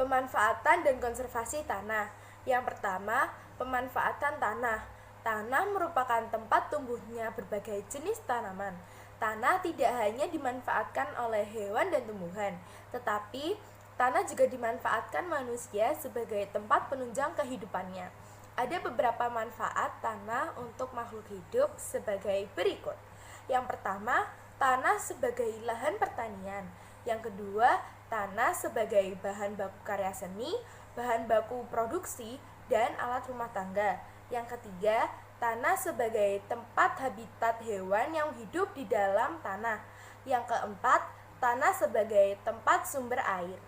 Pemanfaatan dan konservasi tanah. Yang pertama, pemanfaatan tanah. Tanah merupakan tempat tumbuhnya berbagai jenis tanaman. Tanah tidak hanya dimanfaatkan oleh hewan dan tumbuhan, tetapi tanah juga dimanfaatkan manusia sebagai tempat penunjang kehidupannya. Ada beberapa manfaat tanah untuk makhluk hidup sebagai berikut. Yang pertama, tanah sebagai lahan pertanian. Yang kedua, tanah sebagai bahan baku karya seni, bahan baku produksi, dan alat rumah tangga. Yang ketiga, tanah sebagai tempat habitat hewan yang hidup di dalam tanah. Yang keempat, tanah sebagai tempat sumber air.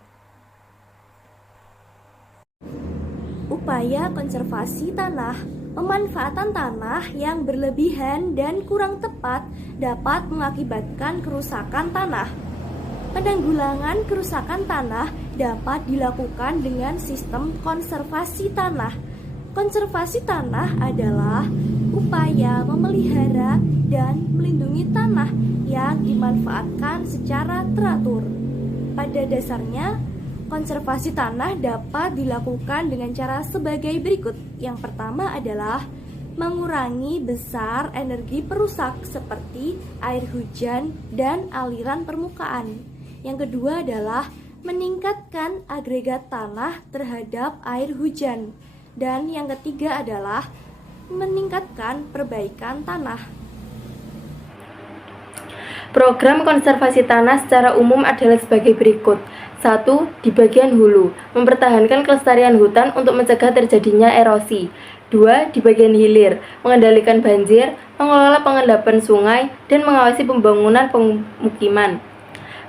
Upaya konservasi tanah. Pemanfaatan tanah yang berlebihan dan kurang tepat dapat mengakibatkan kerusakan tanah. Penanggulangan kerusakan tanah dapat dilakukan dengan sistem konservasi tanah. Konservasi tanah adalah upaya memelihara dan melindungi tanah yang dimanfaatkan secara teratur. Pada dasarnya, konservasi tanah dapat dilakukan dengan cara sebagai berikut. Yang pertama adalah mengurangi besar energi perusak seperti air hujan dan aliran permukaan. Yang kedua adalah meningkatkan agregat tanah terhadap air hujan. Dan yang ketiga adalah meningkatkan perbaikan tanah. Program konservasi tanah secara umum adalah sebagai berikut. 1. Di bagian hulu, mempertahankan kelestarian hutan untuk mencegah terjadinya erosi. 2. Di bagian hilir, mengendalikan banjir, mengelola pengendapan sungai, dan mengawasi pembangunan pemukiman.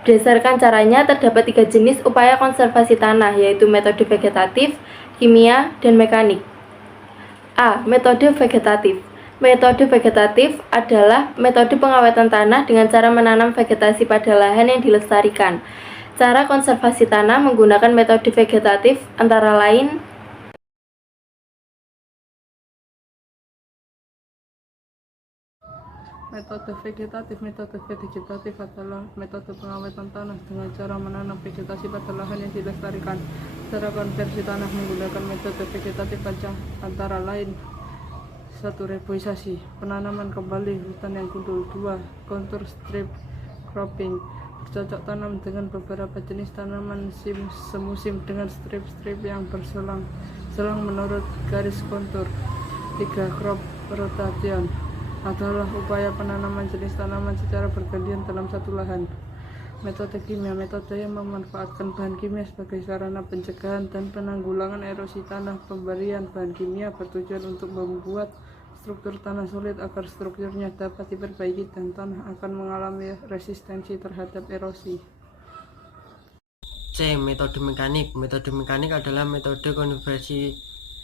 Berdasarkan caranya, terdapat 3 jenis upaya konservasi tanah, yaitu metode vegetatif, kimia, dan mekanik. A. Metode vegetatif. Metode vegetatif adalah metode pengawetan tanah dengan cara menanam vegetasi pada lahan yang dilestarikan. Cara konservasi tanah menggunakan metode vegetatif antara lain Metode vegetatif adalah metode pengawetan tanah dengan cara menanam vegetasi pada lahan yang dilestarikan. Cara konversi tanah menggunakan metode vegetatif antara lain: 1. Reboisasi, penanaman kembali hutan yang gundul. 2. Contour strip cropping, bercocok tanam dengan beberapa jenis tanaman semusim dengan strip-strip yang berselang menurut garis kontur. 3. Crop rotation adalah upaya penanaman jenis tanaman secara bergantian dalam satu lahan. Metode kimia, metode yang memanfaatkan bahan kimia sebagai sarana pencegahan dan penanggulangan erosi tanah. Pemberian bahan kimia bertujuan untuk membuat struktur tanah sulit agar strukturnya dapat diperbaiki dan tanah akan mengalami resistensi terhadap erosi. C. Metode mekanik. Metode mekanik adalah metode konversi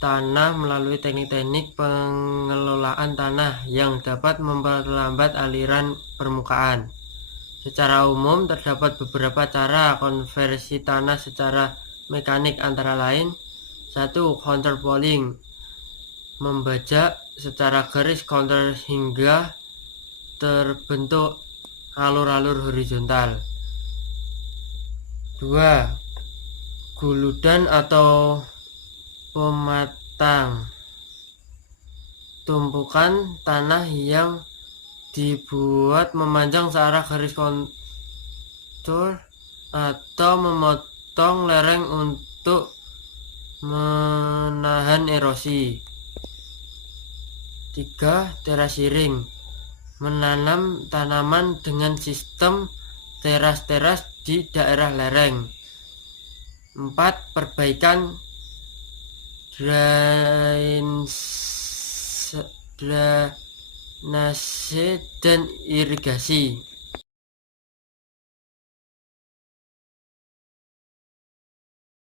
tanah melalui teknik-teknik pengelolaan tanah yang dapat memperlambat aliran permukaan. Secara umum, terdapat beberapa cara konversi tanah secara mekanik antara lain: 1. Counterpolling, membajak secara garis kontur hingga terbentuk alur-alur horizontal. 2. Guludan atau pematang, tumpukan tanah yang dibuat memanjang searah garis kontur atau memotong lereng untuk menahan erosi. 3. Terasiring, menanam tanaman dengan sistem teras-teras di daerah lereng. 4. Perbaikan drainase dan irigasi.